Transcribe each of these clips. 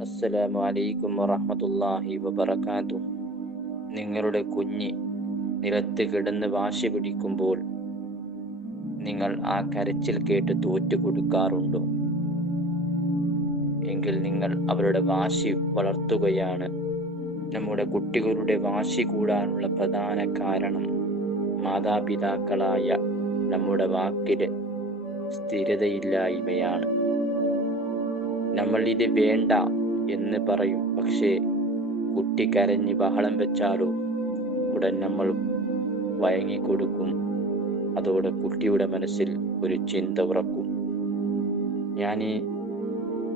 അസ്സലാമു അലൈക്കും വറഹ്മത്തുള്ളാഹി വബറകാതുഹു. നിങ്ങളുടെ കുഞ്ഞ് നിലത്ത് കിടന്ന് വാശി പിടിക്കുമ്പോൾ നിങ്ങൾ ആ കരച്ചിൽ കേട്ട് തോറ്റു കൊടുക്കാറുണ്ടോ? എങ്കിൽ നിങ്ങൾ അവരുടെ വാശി വളർത്തുകയാണ്. നമ്മുടെ കുട്ടികളുടെ വാശി കൂടാനുള്ള പ്രധാന കാരണം മാതാപിതാക്കളായ നമ്മുടെ വാക്കിലെ സ്ഥിരതയില്ലായ്മയാണ്. നമ്മൾ ഇത് വേണ്ട എന്ന് പറയും. പക്ഷേ കുട്ടി കരഞ്ഞ് ബഹളം വെച്ചാലോ? ഉടൻ നമ്മൾ വഴങ്ങിക്കൊടുക്കും. അതോടെ കുട്ടിയുടെ മനസ്സിൽ ഒരു ചിന്ത ഉറക്കും. ഞാൻ ഈ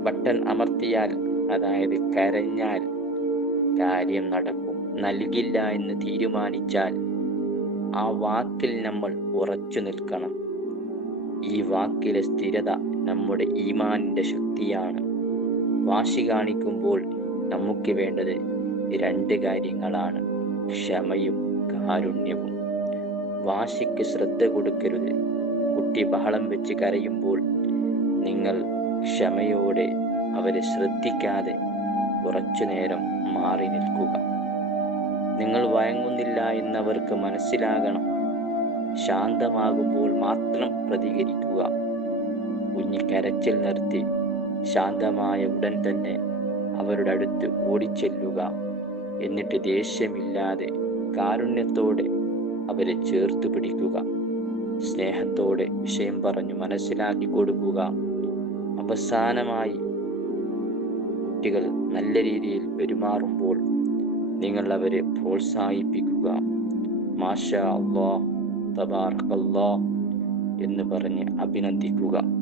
ബട്ടൺ അമർത്തിയാൽ അതായത് കരഞ്ഞാൽ കാര്യം നടക്കും. നൽകില്ല എന്ന് തീരുമാനിച്ചാൽ ആ വാക്കിൽ നമ്മൾ ഉറച്ചു നിൽക്കണം. ഈ വാക്കിലെ സ്ഥിരത നമ്മുടെ ഈമാനിന്റെ ശക്തിയാണ്. വാശി കാണിക്കുമ്പോൾ നമുക്ക് വേണ്ടത് രണ്ട് കാര്യങ്ങളാണ്. ക്ഷമയും കാരുണ്യവും. വാശിക്ക് ശ്രദ്ധ കൊടുക്കരുത്. കുട്ടി ബഹളം വെച്ച് കരയുമ്പോൾ നിങ്ങൾ ക്ഷമയോടെ അവരെ ശ്രദ്ധിക്കാതെ കുറച്ചു നേരം മാറി നിൽക്കുക. നിങ്ങൾ വഴങ്ങുന്നില്ല എന്നവർക്ക് മനസ്സിലാകണം. ശാന്തമാകുമ്പോൾ മാത്രം പ്രതികരിക്കുക. കുഞ്ഞി കരച്ചിൽ നിർത്തി ശാന്തമായ ഉടൻ തന്നെ അവരുടെ അടുത്ത് ഓടിച്ചെല്ലുക. എന്നിട്ട് ദേഷ്യമില്ലാതെ കാരുണ്യത്തോടെ അവരെ ചേർത്ത് പിടിക്കുക. സ്നേഹത്തോടെ വിഷയം പറഞ്ഞു മനസ്സിലാക്കി കൊടുക്കുക. അവസാനമായി കുട്ടികൾ നല്ല രീതിയിൽ പെരുമാറുമ്പോൾ നിങ്ങൾ അവരെ പ്രോത്സാഹിപ്പിക്കുക. മാഷ അള്ളാഹ് തബാർക്കല്ലാ എന്ന് പറഞ്ഞ് അഭിനന്ദിക്കുക.